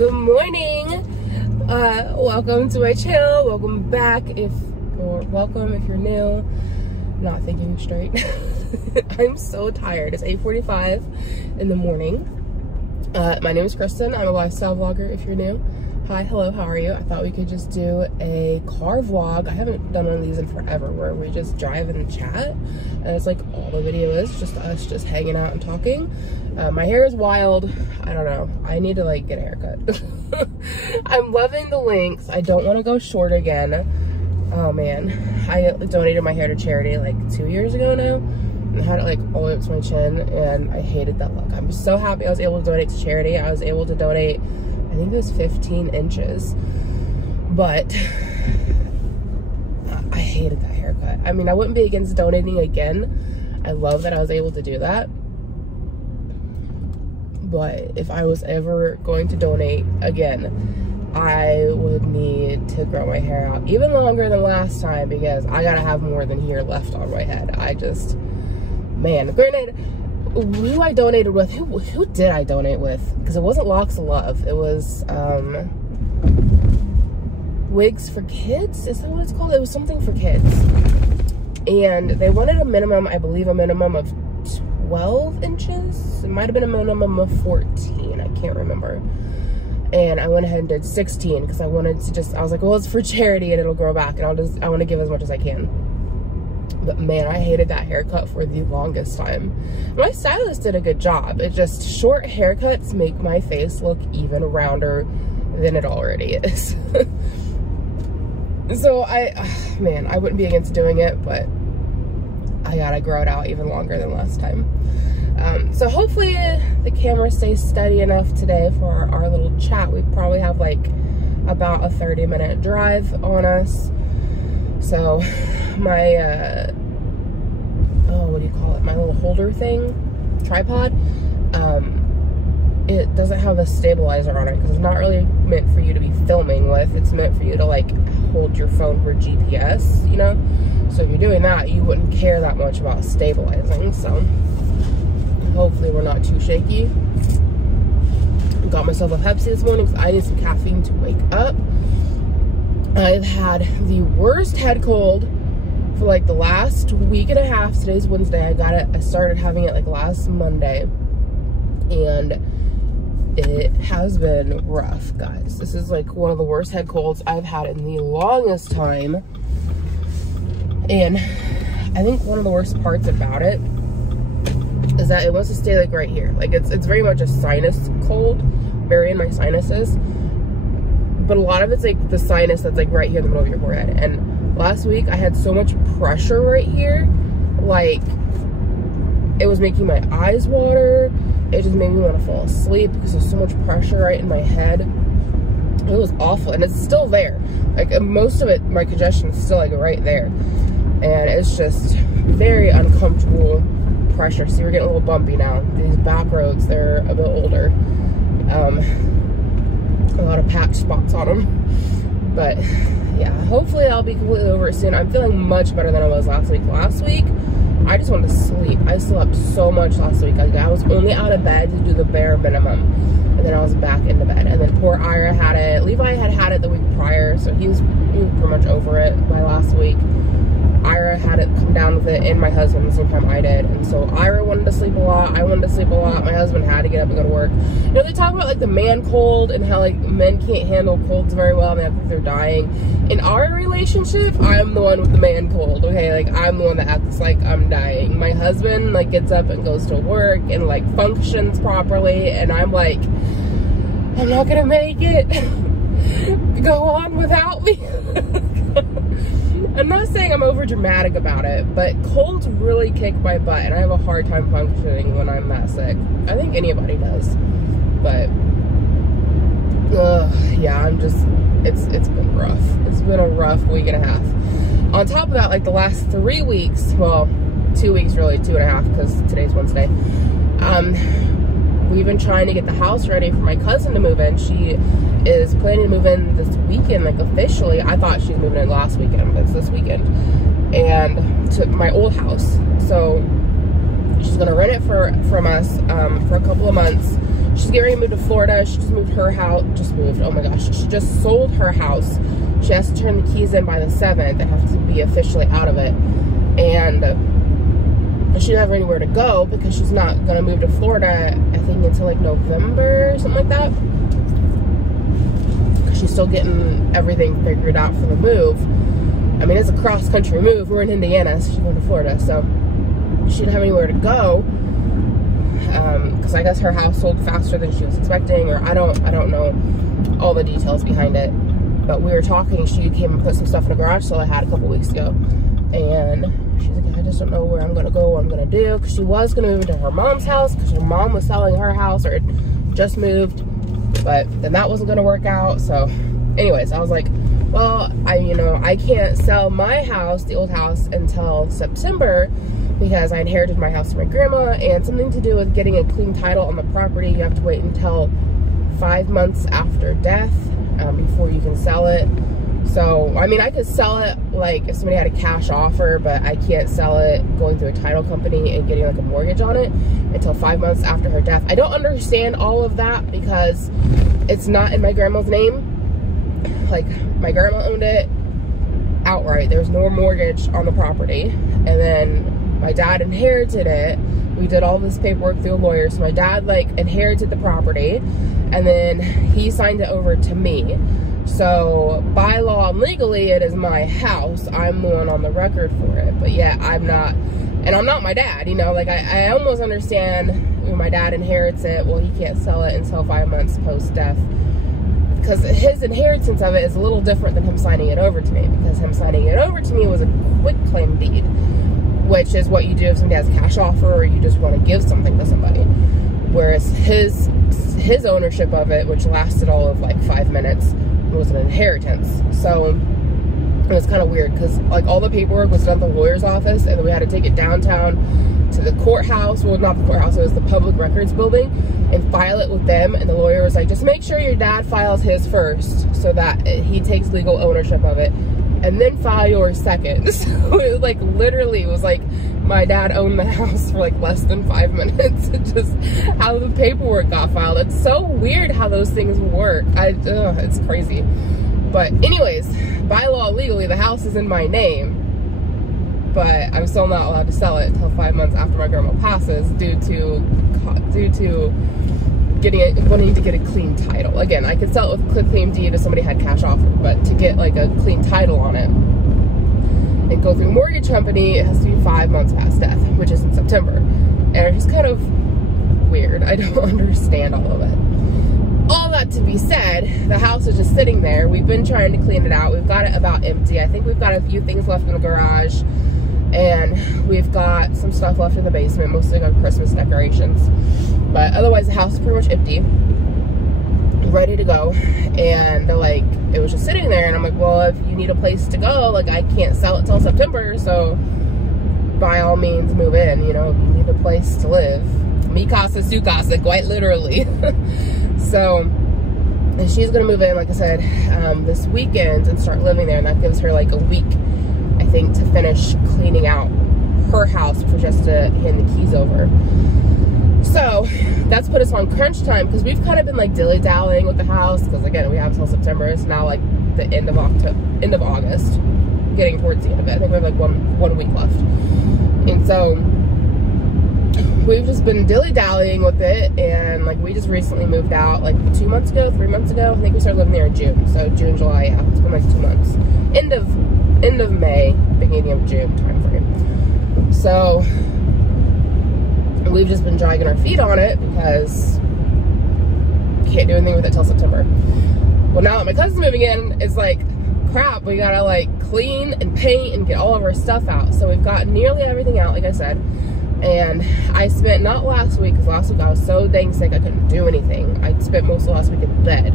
Good morning. Welcome to my channel. Welcome back welcome if you're new. Not thinking straight. I'm so tired. It's 8:45 in the morning. My name is Cristin. I'm a lifestyle vlogger if you're new. Hi, hello, how are you? I thought we could just do a car vlog. I haven't done one of these in forever where we just drive and chat. And it's like all the video is just us just hanging out and talking. My hair is wild. I don't know. I need to like get a haircut. I'm loving the lengths. I don't want to go short again. Oh man. I donated my hair to charity like 2 years ago now. And I had it like all the way up to my chin and I hated that look. I'm so happy I was able to donate to charity. I was able to donate, I think it was 15 inches, but I hated that haircut. I mean, I wouldn't be against donating again. I love that I was able to do that. But if I was ever going to donate again, I would need to grow my hair out even longer than last time because I gotta have more than hair left on my head. Man, granted, who I donated with, who did I donate with? Because it wasn't Locks of Love. It was Wigs for Kids? Is that what it's called? It was something for kids. And they wanted a minimum, I believe a minimum of 12 inches. It might have been a minimum of 14. I can't remember. And I went ahead and did 16 because I wanted to I was like, well, it's for charity and it'll grow back and I want to give as much as I can. But man, I hated that haircut for the longest time. My stylist did a good job. It just, short haircuts make my face look even rounder than it already is. So man, I wouldn't be against doing it, but I gotta grow it out even longer than last time. So hopefully the camera stays steady enough today for our little chat. We probably have like about a 30-minute drive on us. So my, what do you call it? My little holder thing, tripod, it doesn't have a stabilizer on it because it's not really meant for you to be filming with. It's meant for you to like hold your phone for GPS, you know? So if you're doing that, you wouldn't care that much about stabilizing. So hopefully we're not too shaky. Got myself a Pepsi this morning because I need some caffeine to wake up. I've had the worst head cold for like the last week and a half. Today's Wednesday. I started having it like last Monday. And it has been rough, guys. This is like one of the worst head colds I've had in the longest time. And I think one of the worst parts about it is that it wants to stay like right here. Like it's very much a sinus cold, very in my sinuses. But a lot of it's like the sinus that's like right here in the middle of your forehead. And last week I had so much pressure right here, like it was making my eyes water. It just made me want to fall asleep because there's so much pressure right in my head. It was awful, and it's still there. Like most of it, my congestion is still like right there. And it's just very uncomfortable pressure. See, we're getting a little bumpy now. These back roads, they're a bit older. A lot of patch spots on them. But yeah, hopefully I'll be completely over it soon. I'm feeling much better than I was last week. Last week, I just wanted to sleep. I slept so much last week. Like, I was only out of bed to do the bare minimum. And then I was back into bed. And then poor Ira had it. Levi had it the week prior, so he was pretty much over it by last week. Ira had it come down with it and my husband the same time I did. And so Ira wanted to sleep a lot. I wanted to sleep a lot. My husband had to get up and go to work. You know, they talk about like the man cold and how like men can't handle colds very well and they think they're dying. In our relationship, I'm the one with the man cold, okay? Like I'm the one that acts like I'm dying. My husband like gets up and goes to work and like functions properly, and I'm like, I'm not gonna make it. Go on without me. I'm not saying I'm over dramatic about it, but colds really kick my butt and I have a hard time functioning when I'm that sick. I think anybody does, but yeah, it's been rough. It's been a rough week and a half. On top of that, like the last 3 weeks, well, 2 weeks really, 2.5 because today's Wednesday, we've been trying to get the house ready for my cousin to move in. She is planning to move in this weekend, like officially. I thought she was moving in last weekend, but it's this weekend. And to my old house. So She's gonna rent it from us for a couple of months. She's getting ready to move to Florida. She just moved her house. Oh my gosh. She just sold her house. She has to turn the keys in by the 7th and have to be officially out of it. And she doesn't have anywhere to go because she's not gonna move to Florida, I think, until like November or something like that. She's still getting everything figured out for the move. I mean, it's a cross-country move. We're in Indiana, so she's going to Florida. So she didn't have anywhere to go because I guess her house sold faster than she was expecting, or I don't know all the details behind it. But we were talking. She came and put some stuff in the garage sale I had a couple weeks ago, and she's like, I just don't know where I'm gonna go, what I'm gonna do, because she was gonna move into her mom's house because her mom was selling her house or just moved. But then that wasn't gonna work out. So anyways, I was like, well, I can't sell my house, the old house, until September because I inherited my house from my grandma, and something to do with getting a clean title on the property. You have to wait until 5 months after death before you can sell it. So, I mean, I could sell it like if somebody had a cash offer, but I can't sell it going through a title company and getting like a mortgage on it until 5 months after her death. I don't understand all of that because it's not in my grandma's name. Like, my grandma owned it outright. There was no mortgage on the property. And then my dad inherited it. We did all this paperwork through a lawyer. So my dad like inherited the property, and then he signed it over to me. So by law and legally, it is my house. I'm the one on the record for it. But yeah, I'm not my dad, like I almost understand when my dad inherits it, well, he can't sell it until 5 months post-death. Because his inheritance of it is a little different than him signing it over to me. Because him signing it over to me was a quick claim deed, which is what you do if somebody has a cash offer or you just want to give something to somebody. Whereas his ownership of it, which lasted all of like 5 minutes, was an inheritance. So it was kind of weird because like all the paperwork was done at the lawyer's office, and then we had to take it downtown to the courthouse. Well, not the courthouse, it was the public records building, and file it with them. And the lawyer was like, just make sure your dad files his first so that he takes legal ownership of it, and then file yours second. So it was like literally, it was like my dad owned the house for like less than 5 minutes. Just how the paperwork got filed. It's so weird how those things work. It's crazy. But anyways, by law, legally, the house is in my name, but I'm still not allowed to sell it until 5 months after my grandma passes due to wanting to get a clean title. Again, I could sell it with a clean deed if somebody had cash offer, but to get like a clean title on it and go through a mortgage company, it has to be 5 months past death, which is in September. And it's just kind of weird. I don't understand all of it. All that to be said, the house is just sitting there. We've been trying to clean it out. We've got it about empty. I think we've got a few things left in the garage, and we've got some stuff left in the basement, mostly like Christmas decorations. But otherwise, the house is pretty much empty, ready to go. And they're like, it was just sitting there, and I'm like, well, if you need a place to go, like I can't sell it till September, so by all means move in. You need a place to live. Mi casa, su casa, quite literally. So, and she's gonna move in, like I said, this weekend and start living there, and that gives her like a week, I think, to finish cleaning out her house for just to hand the keys over. So that's put us on crunch time because we've kind of been like dilly-dallying with the house because again, we have until September. It's now like the end of August, getting towards the end of it. I think we have like one week left, and so we've just been dilly-dallying with it. And like we just recently moved out like 3 months ago. I think we started living there in June. So June, July, yeah, it's been like 2 months. End of May, beginning of June time frame. So we've just been dragging our feet on it because we can't do anything with it till September. Well, now that my cousin's moving in, it's like, crap, we gotta like clean and paint and get all of our stuff out. So we've got nearly everything out, like I said. And I spent, not last week, because last week I was so dang sick I couldn't do anything. I spent most of last week in bed.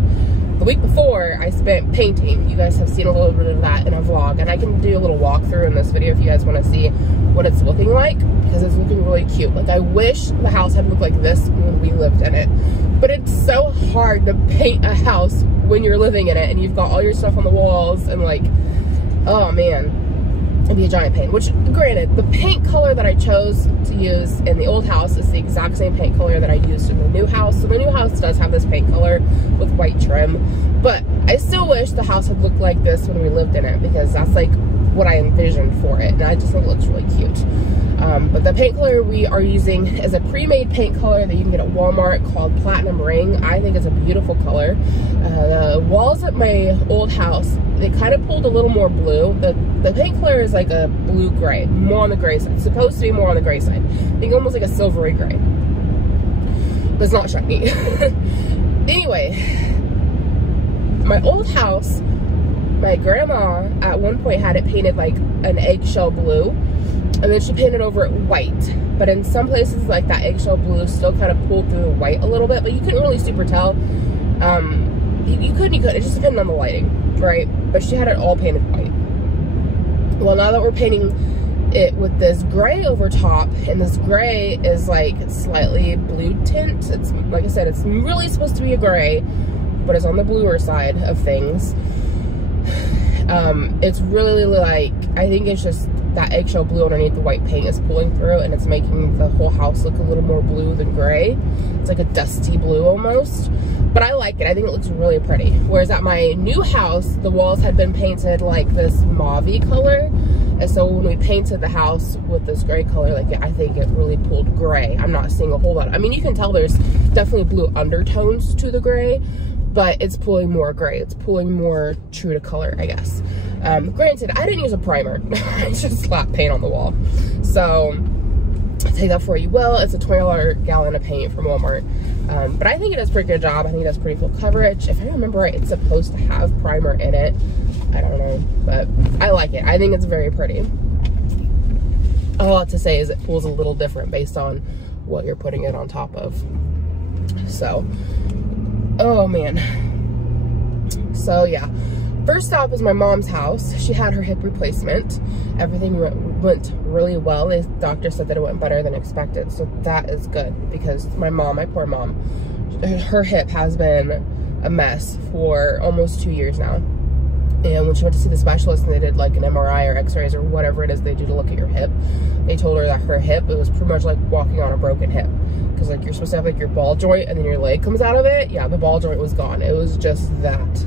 The week before, I spent painting. You guys have seen a little bit of that in a vlog, and I can do a little walkthrough in this video if you guys want to see what it's looking like, because it's looking really cute. Like, I wish the house had looked like this when we lived in it, but it's so hard to paint a house when you're living in it, and you've got all your stuff on the walls, and like, oh man. it'd be a giant pain. Which, granted, the paint color that I chose to use in the old house is the exact same paint color that I used in the new house. So the new house does have this paint color with white trim, but I still wish the house had looked like this when we lived in it, because that's like what I envisioned for it, and I just think it looks really cute. But the paint color we are using is a pre-made paint color that you can get at Walmart called Platinum Ring. I think it's a beautiful color. The walls at my old house, they kind of pulled a little more blue. The paint color is like a blue-gray, more on the gray side. It's supposed to be more on the gray side. I think almost like a silvery gray, but it's not shiny. Anyway, my old house, my grandma at one point had it painted like an eggshell blue, and then she painted over it white. But in some places, like, that eggshell blue still kind of pulled through the white a little bit, but you couldn't really super tell. You could, it just depended on the lighting, right? But she had it all painted white. Well, now that we're painting it with this gray over top, and this gray is like slightly blue tint. It's, like I said, it's really supposed to be a gray, but it's on the bluer side of things. It's really like, I think it's just that eggshell blue underneath the white paint is pulling through, and it's making the whole house look a little more blue than gray. It's like a dusty blue almost, but I like it. I think it looks really pretty. Whereas at my new house, the walls had been painted like this mauve-y color, and so when we painted the house with this gray color, like, I think it really pulled gray. I'm not seeing a whole lot. I mean, you can tell there's definitely blue undertones to the gray, but it's pulling more gray. It's pulling more true to color, I guess. Granted, I didn't use a primer. I just slapped paint on the wall. So, take that for you will. It's a $20 gallon of paint from Walmart. But I think it does a pretty good job. I think it does pretty full coverage. If I remember right, it's supposed to have primer in it. I don't know, but I like it. I think it's very pretty. All I have to say is it pulls a little different based on what you're putting it on top of. So, oh man. So yeah, first stop was my mom's house. She had her hip replacement. Everything went really well. The doctor said that it went better than expected, so that is good, because my mom, my poor mom, her hip has been a mess for almost 2 years now. And when she went to see the specialist and they did like an MRI or x-rays or whatever it is they do to look at your hip, they told her that her hip, it was pretty much like walking on a broken hip. Because like you're supposed to have like your ball joint and then your leg comes out of it. Yeah, the ball joint was gone. It was just that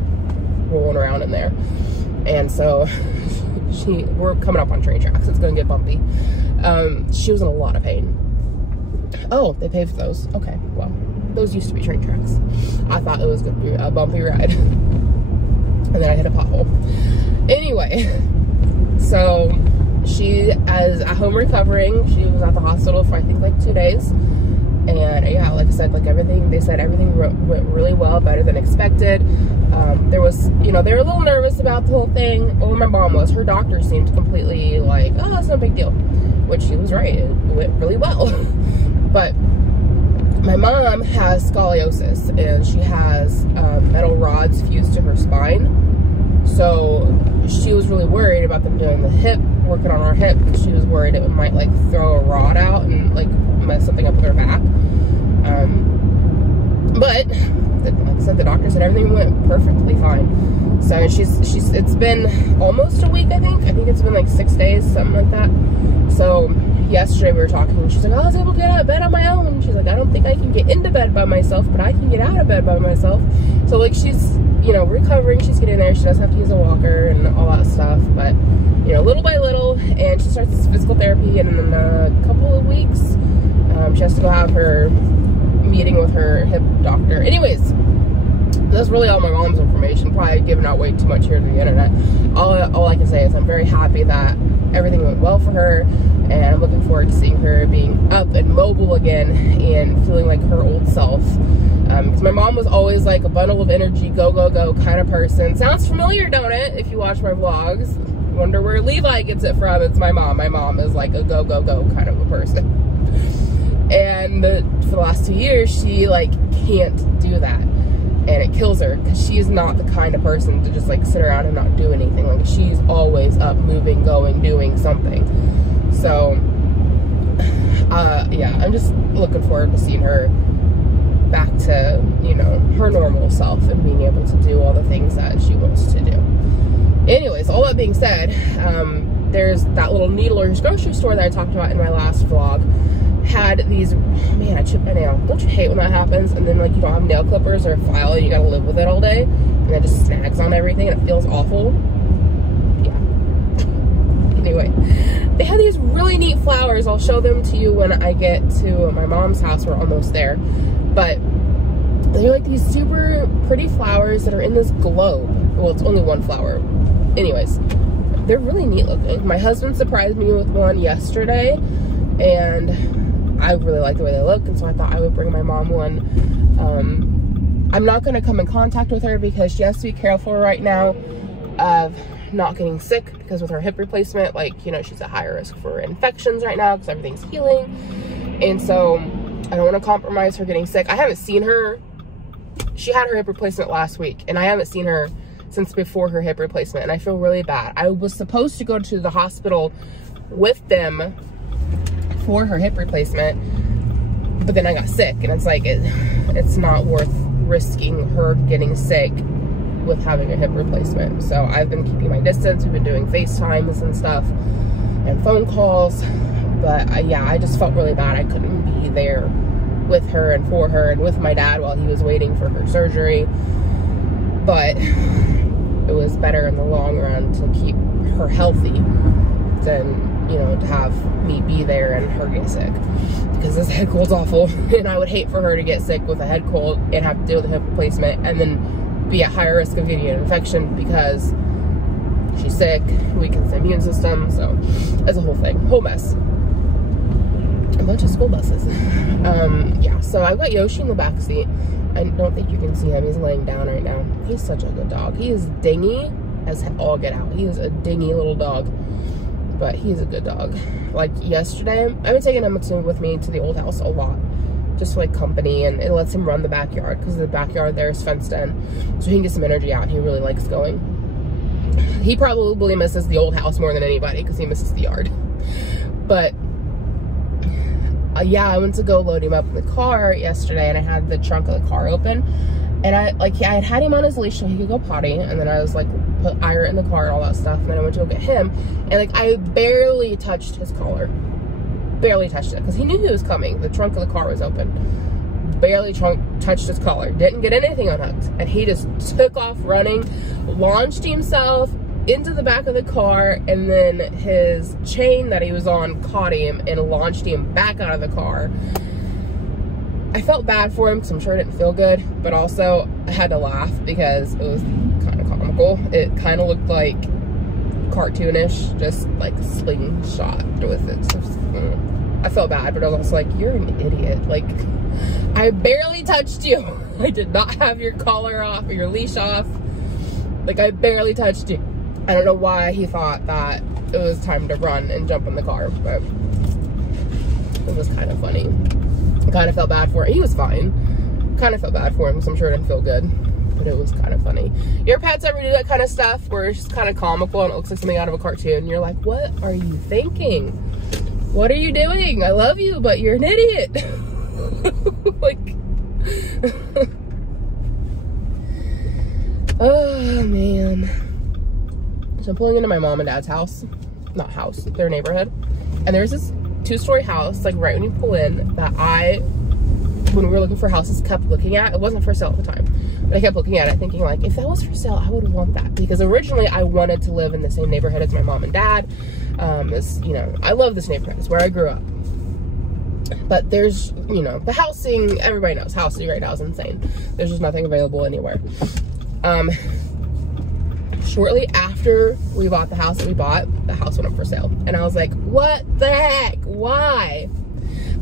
rolling around in there. And so we're coming up on train tracks. It's gonna get bumpy. She was in a lot of pain. Oh, they paved those. Okay, well, those used to be train tracks. I thought it was gonna be a bumpy ride. And then I hit a pothole. Anyway, so she is at home recovering. She was at the hospital for I think like 2 days. And yeah, like I said, like everything, they said everything went really well, better than expected. There was, you know, they were a little nervous about the whole thing. Well, my mom was. Her doctor seemed completely like, oh, it's no big deal. Which she was right. It went really well. But my mom has scoliosis, and she has metal rods fused to her spine. So she was really worried about them doing the hip, working on her hip, because she was worried it might like throw a rod out and like mess something up with her back. But like I said, the doctor said everything went perfectly fine. So it's been almost a week, I think. I think it's been like 6 days, something like that. So yesterday we were talking, she's like, oh, I was able to get out of bed on my own. She's like, I don't think I can get into bed by myself, but I can get out of bed by myself. So like she's, you know, recovering, she's getting there. She does have to use a walker and all that stuff, but you know, little by little. And she starts this physical therapy, and in a couple of weeks she has to go have her meeting with her hip doctor. Anyways, that's really all my mom's information. Probably giving out way too much here to the internet. All I can say is I'm very happy that everything went well for her, and I'm looking forward to seeing her being up and mobile again and feeling like her old self. Because my mom was always like a bundle of energy, go, go, go kind of person. Sounds familiar, don't it? If you watch my vlogs. Wonder where Levi gets it from. It's my mom. My mom is like a go, go, go kind of a person. And for the last 2 years, she like can't do that. And it kills her, because she's not the kind of person to just like sit around and not do anything. Like she's always up, moving, going, doing something. So yeah, I'm just looking forward to seeing her back to, you know, her normal self and being able to do all the things that she wants to do. Anyways, all that being said, there's that little needler's grocery store that I talked about in my last vlog, had these, man, I chipped my nail. Don't you hate when that happens? And then like you don't have nail clippers or a file and you gotta live with it all day, and it just snags on everything and it feels awful. Yeah. Anyway, they had these really neat flowers. I'll show them to you when I get to my mom's house. We're almost there. But they're like these super pretty flowers that are in this globe. Well, it's only one flower. Anyways, they're really neat looking. My husband surprised me with one yesterday, and I really like the way they look, and so I thought I would bring my mom one. I'm not going to come in contact with her because she has to be careful right now of not getting sick, because with her hip replacement, like, you know, she's at higher risk for infections right now because everything's healing, and so I don't want to compromise her getting sick. I haven't seen her. She had her hip replacement last week, and I haven't seen her since before her hip replacement, and I feel really bad. I was supposed to go to the hospital with them for her hip replacement, but then I got sick, and it's like it's not worth risking her getting sick with having a hip replacement. So I've been keeping my distance. We've been doing FaceTimes and stuff and phone calls, but yeah, I just felt really bad I couldn't be there with her and for her and with my dad while he was waiting for her surgery. But it was better in the long run to keep her healthy than, you know, to have me be there and her get sick, because this head cold's awful, and I would hate for her to get sick with a head cold and have to deal with a hip replacement and then be at higher risk of getting an infection because she's sick, weakens the immune system. So it's a whole thing, whole mess. A bunch of school buses. Yeah, so I've got Yoshi in the back seat. I don't think you can see him. He's laying down right now. He's such a good dog. He is dingy as all get out. He is a dingy little dog, but he's a good dog. Like yesterday, I've been taking him with me to the old house a lot, just for like company, and it lets him run the backyard because the backyard there is fenced in, so he can get some energy out, and he really likes going. He probably misses the old house more than anybody because he misses the yard. But yeah, I went to go load him up in the car yesterday, and I had the trunk of the car open, and I had him on his leash so he could go potty, and then I was like, put Ira in the car and all that stuff, and then I went to go get him, and like I barely touched his collar, barely touched it, because he knew he was coming. The trunk of the car was open. Barely touched his collar, didn't get anything unhooked, and he just took off running, launched himself into the back of the car, and then his chain that he was on caught him and launched him back out of the car. I felt bad for him because I'm sure it didn't feel good, but also I had to laugh because it was kind of comical. It kind of looked like cartoonish, just like slingshot with it. So, I felt bad, but I was also like, you're an idiot. Like, I barely touched you. I did not have your collar off or your leash off. Like, I barely touched you. I don't know why he thought that it was time to run and jump in the car, but it was kind of funny. I kind of felt bad for him. He was fine. Kind of felt bad for him because I'm sure it didn't feel good, but it was kind of funny. Your pets ever do that kind of stuff where it's just kind of comical and it looks like something out of a cartoon, and you're like, what are you thinking? What are you doing? I love you, but you're an idiot. Like, oh man. So I'm pulling into my mom and dad's house, not house, their neighborhood, and there's this 2-story house, like right when you pull in, that when we were looking for houses, kept looking at. It wasn't for sale at the time, but I kept looking at it thinking, like, if that was for sale, I would want that, because originally I wanted to live in the same neighborhood as my mom and dad. You know, I love this neighborhood. It's where I grew up. But there's, you know, the housing, everybody knows housing right now is insane. There's just nothing available anywhere. Shortly after we bought the house that we bought, the house went up for sale. And I was like, what the heck? Why?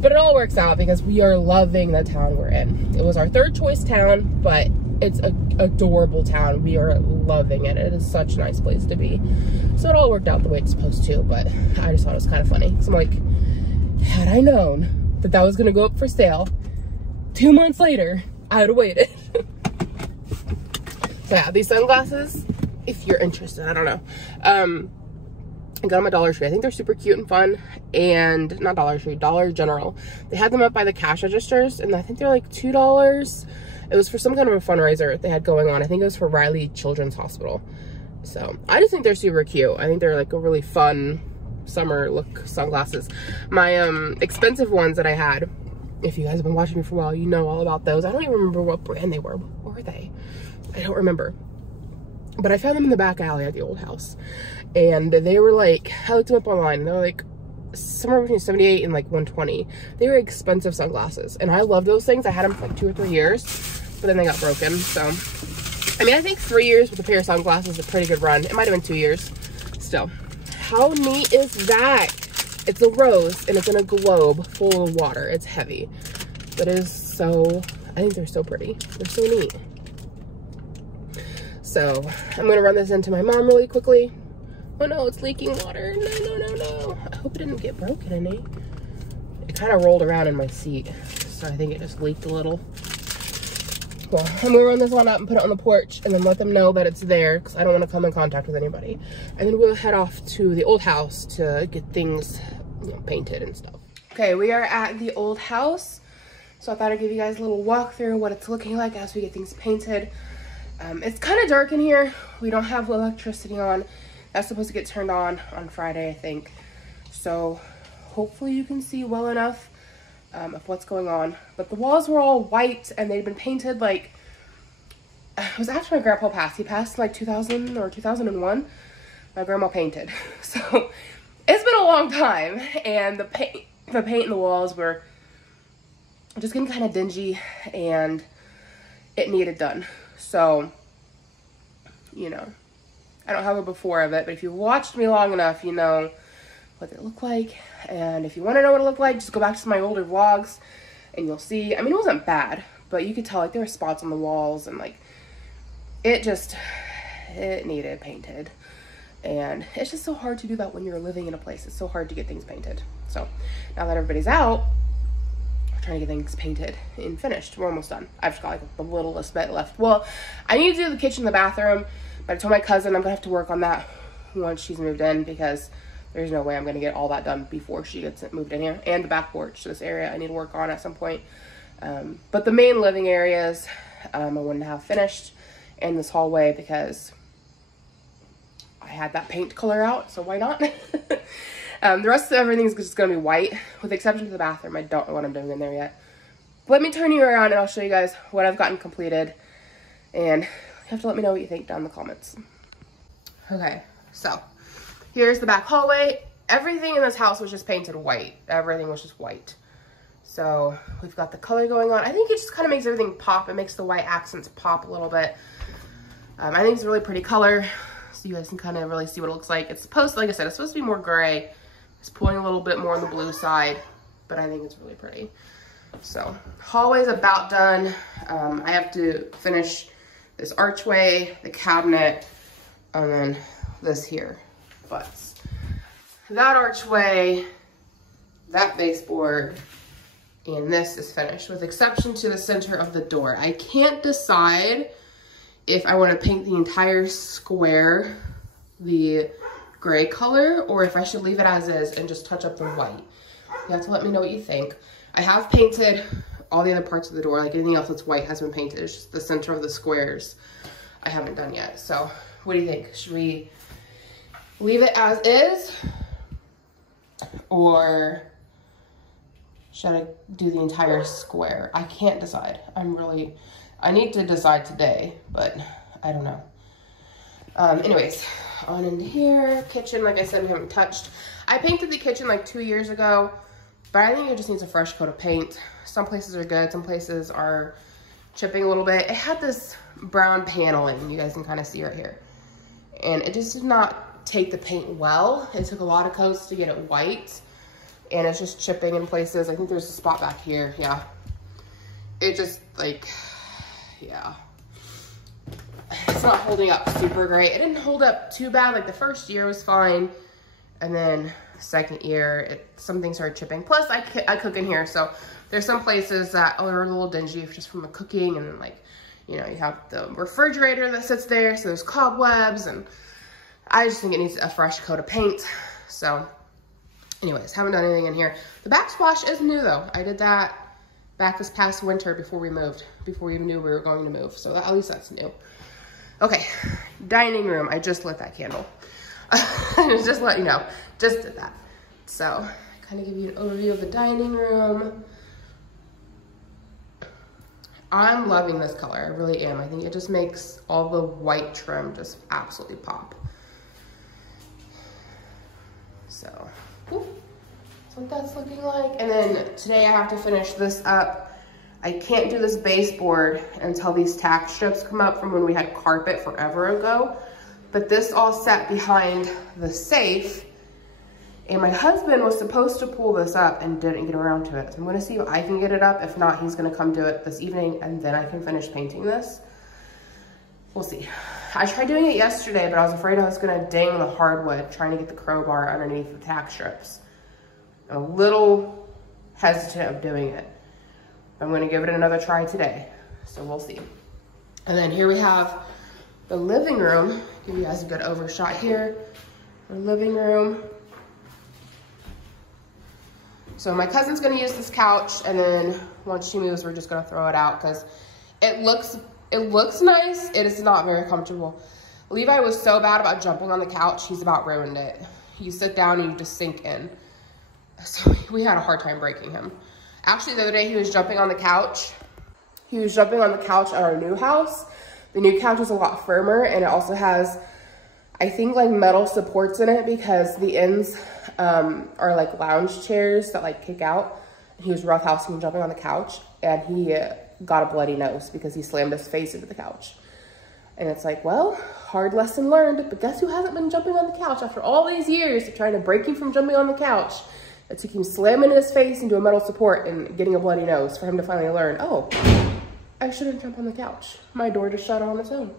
But it all works out because we are loving the town we're in. It was our 3rd choice town, but it's an adorable town. We are loving it. It is such a nice place to be. So it all worked out the way it's supposed to, but I just thought it was kind of funny. So I'm like, had I known that that was going to go up for sale 2 months later, I would have waited. So yeah, these sunglasses, if you're interested, I don't know. I got them at Dollar Tree. I think they're super cute and fun. And not Dollar Tree, Dollar General. They had them up by the cash registers, and I think they're like $2. It was for some kind of a fundraiser they had going on. I think it was for Riley Children's Hospital. So I just think they're super cute. I think they're like a really fun summer look sunglasses. My expensive ones that I had, if you guys have been watching me for a while, you know all about those. I don't even remember what brand they were. What were they? I don't remember. But I found them in the back alley at the old house. And they were like, I looked them up online, and they're like somewhere between 78 and like 120. They were expensive sunglasses. And I love those things. I had them for like 2 or 3 years, but then they got broken. So, I mean, I think 3 years with a pair of sunglasses is a pretty good run. It might have been 2 years. Still. How neat is that? It's a rose and it's in a globe full of water. It's heavy. That is so, I think they're so pretty. They're so neat. So I'm gonna run this into my mom really quickly. Oh no, it's leaking water. No, no, no, no. I hope it didn't get broken any. It kind of rolled around in my seat, so I think it just leaked a little. Well, I'm gonna run this one up and put it on the porch and then let them know that it's there because I don't want to come in contact with anybody. And then we'll head off to the old house to get things, you know, painted and stuff. Okay, we are at the old house. So I thought I'd give you guys a little walkthrough of what it's looking like as we get things painted. It's kind of dark in here. We don't have electricity on. That's supposed to get turned on Friday, I think. So hopefully you can see well enough of what's going on. But the walls were all white and they'd been painted like, it was after my grandpa passed. He passed in like 2000 or 2001. My grandma painted. So it's been a long time, and the paint in the walls were just getting kind of dingy and it needed done. So, you know, I don't have a before of it, but if you've watched me long enough, you know what they look like. And if you want to know what it looked like, just go back to my older vlogs and you'll see. I mean, it wasn't bad, but you could tell like there were spots on the walls and like it needed painted. And it's just so hard to do that when you're living in a place. It's so hard to get things painted. So now that everybody's out, we're trying to get things painted and finished. We're almost done. I've just got like the littlest bit left. Well, I need to do the kitchen and the bathroom, but I told my cousin I'm gonna have to work on that once she's moved in because there's no way I'm gonna get all that done before she gets moved in here. And the back porch, this area I need to work on at some point. But the main living areas I wanted to have finished, and this hallway because I had that paint color out, so why not? The rest of everything's just gonna be white, with the exception of the bathroom. I don't know what I'm doing in there yet. Let me turn you around and I'll show you guys what I've gotten completed, and you have to let me know what you think down in the comments. Okay, so here's the back hallway. Everything in this house was just painted white. Everything was just white. So we've got the color going on. I think it just kind of makes everything pop. It makes the white accents pop a little bit. I think it's a really pretty color. So you guys can kind of really see what it looks like. It's supposed to, like I said, it's supposed to be more gray. It's pulling a little bit more on the blue side, but I think it's really pretty. So hallway's about done. I have to finish this archway, the cabinet, and then this here. But that archway, that baseboard, and this is finished, with exception to the center of the door. I can't decide if I want to paint the entire square the gray color or if I should leave it as is and just touch up the white. You have to let me know what you think. I have painted all the other parts of the door. Like anything else that's white has been painted. It's just the center of the squares I haven't done yet. So what do you think? Should we leave it as is, or should I do the entire square? I can't decide. I need to decide today, but I don't know. Anyways, on into here. Kitchen, like I said, we haven't touched. I painted the kitchen like 2 years ago, but I think it just needs a fresh coat of paint. Some places are good, some places are chipping a little bit. It had this brown paneling, you guys can kind of see right here. And it just did not take the paint well. It took a lot of coats to get it white, and it's just chipping in places. I think there's a spot back here, yeah. It just like, yeah. It's not holding up super great. It didn't hold up too bad. Like the first year was fine, and then the second year, some things started chipping. Plus, I cook in here, so there's some places that are a little dingy just from the cooking, and like, you know, you have the refrigerator that sits there, so there's cobwebs, and I just think it needs a fresh coat of paint. So, anyways, haven't done anything in here. The backsplash is new though. I did that back this past winter before we moved, before we even knew we were going to move. So at least that's new. Okay, dining room. I just lit that candle. Just let you know, just did that. So, kind of give you an overview of the dining room. I'm loving this color, I really am. I think it just makes all the white trim just absolutely pop. So, that's what that's looking like. And then today I have to finish this up. I can't do this baseboard until these tack strips come up from when we had carpet forever ago. But this all sat behind the safe. And my husband was supposed to pull this up and didn't get around to it. So I'm gonna see if I can get it up. If not, he's gonna come do it this evening and then I can finish painting this. We'll see. I tried doing it yesterday, but I was afraid I was gonna ding the hardwood trying to get the crowbar underneath the tack strips. I'm a little hesitant of doing it. I'm gonna give it another try today. So we'll see. And then here we have the living room. Give you guys a good overshot here. Our living room. So my cousin's gonna use this couch, and then once she moves, we're just gonna throw it out because it looks nice. It is not very comfortable. Levi was so bad about jumping on the couch, he's about ruined it. You sit down and you just sink in. So we had a hard time breaking him. Actually, the other day he was jumping on the couch. He was jumping on the couch at our new house. The new couch is a lot firmer, and it also has, I think, like metal supports in it because the ends are like lounge chairs that like kick out. He was roughhousing and jumping on the couch, and he got a bloody nose because he slammed his face into the couch. And it's like, well, hard lesson learned, but guess who hasn't been jumping on the couch after all these years of trying to break him from jumping on the couch? It took him slamming his face into a metal support and getting a bloody nose for him to finally learn, oh, I shouldn't jump on the couch. My door just shut on its own.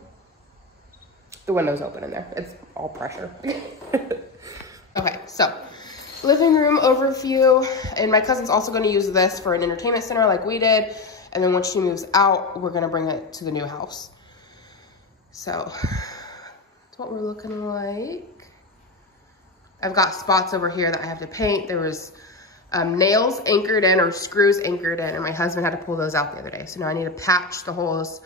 The window's open in there. It's all pressure. Okay, so living room overview. And my cousin's also gonna use this for an entertainment center like we did. And then once she moves out, we're gonna bring it to the new house. So that's what we're looking like. I've got spots over here that I have to paint. There was nails anchored in or screws anchored in, and my husband had to pull those out the other day. So now I need to patch the holes,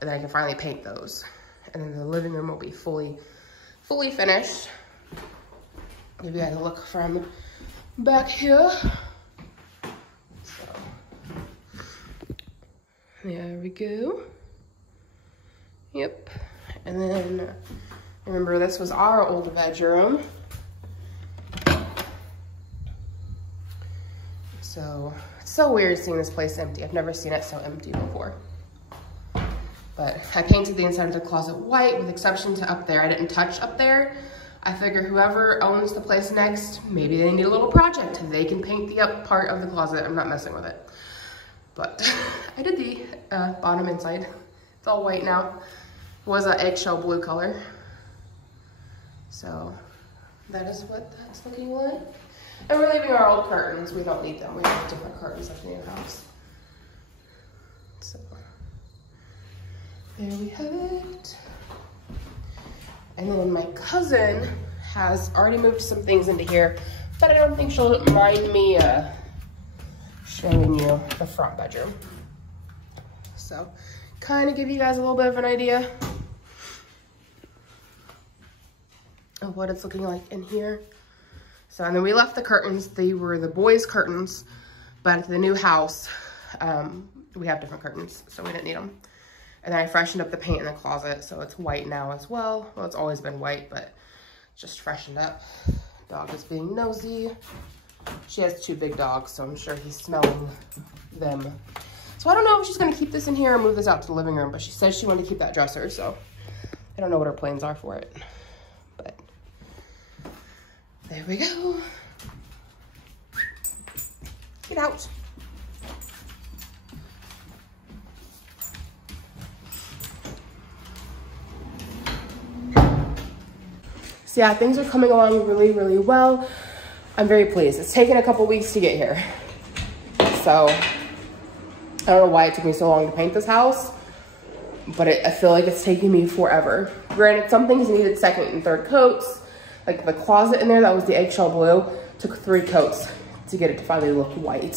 and then I can finally paint those. And then the living room will be fully finished. Give you guys a look from back here. So, there we go. Yep. And then, remember this was our old bedroom. So, it's so weird seeing this place empty. I've never seen it so empty before. But I painted the inside of the closet white with exception to up there. I didn't touch up there. I figure whoever owns the place next, maybe they need a little project. They can paint the up part of the closet. I'm not messing with it. But I did the bottom inside. It's all white now. It was an eggshell blue color. So that is what that's looking like. And we're leaving our old curtains. We don't need them. We have different curtains at the new house. So there we have it. And then my cousin has already moved some things into here, but I don't think she'll mind me showing you the front bedroom. So kind of give you guys a little bit of an idea of what it's looking like in here. So, and then we left the curtains. They were the boys' curtains, but at the new house, we have different curtains, so we didn't need them. And then I freshened up the paint in the closet, so it's white now as well. Well, it's always been white, but just freshened up. Dog is being nosy. She has 2 big dogs, so I'm sure he's smelling them. So I don't know if she's gonna keep this in here or move this out to the living room, but she says she wanted to keep that dresser, so I don't know what her plans are for it. But there we go. Get out. So yeah, things are coming along really, really well. I'm very pleased. It's taken a couple weeks to get here. So I don't know why it took me so long to paint this house, but I feel like it's taking me forever. Granted, some things needed 2nd and 3rd coats. Like the closet in there, that was the eggshell blue, took 3 coats to get it to finally look white.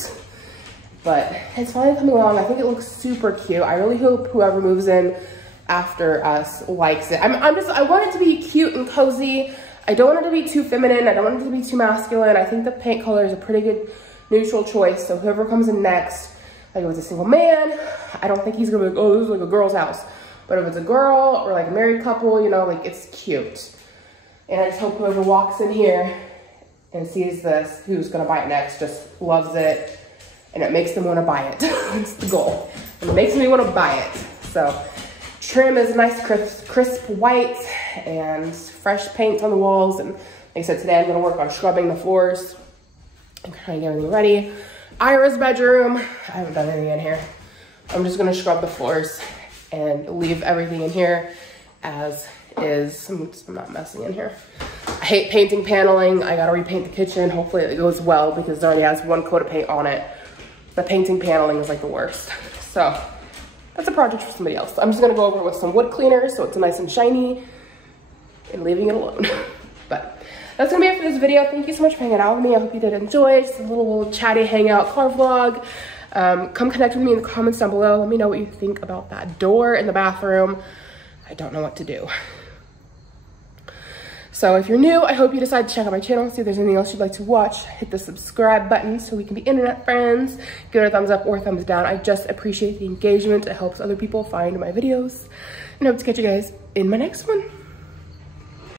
But it's finally coming along. I think it looks super cute. I really hope whoever moves in after us likes it. I want it to be cute and cozy. I don't want it to be too feminine. I don't want it to be too masculine. I think the paint color is a pretty good neutral choice. So whoever comes in next, like if it's a single man, I don't think he's gonna be like, oh, this is like a girl's house. But if it's a girl or like a married couple, you know, like it's cute. And I just hope whoever walks in here and sees this, who's gonna buy it next, just loves it and it makes them wanna buy it. That's the goal. And it makes me wanna buy it. So trim is nice crisp white and fresh paint on the walls. And like I said, today I'm gonna work on scrubbing the floors and kind of get everything ready. Ira's bedroom, I haven't done anything in here. I'm just gonna scrub the floors and leave everything in here as is. I'm not messing in here. I hate painting paneling. I gotta repaint the kitchen. Hopefully it goes well because it already has one coat of paint on it. The painting paneling is like the worst. So that's a project for somebody else. I'm just gonna go over it with some wood cleaner so it's nice and shiny and leaving it alone. But that's gonna be it for this video. Thank you so much for hanging out with me. I hope you did enjoy. Just a little chatty hangout car vlog. Come connect with me in the comments down below. Let me know what you think about that door in the bathroom. I don't know what to do. So if you're new, I hope you decide to check out my channel, see if there's anything else you'd like to watch. Hit the subscribe button so we can be internet friends. Give it a thumbs up or a thumbs down. I just appreciate the engagement. It helps other people find my videos. And I hope to catch you guys in my next one.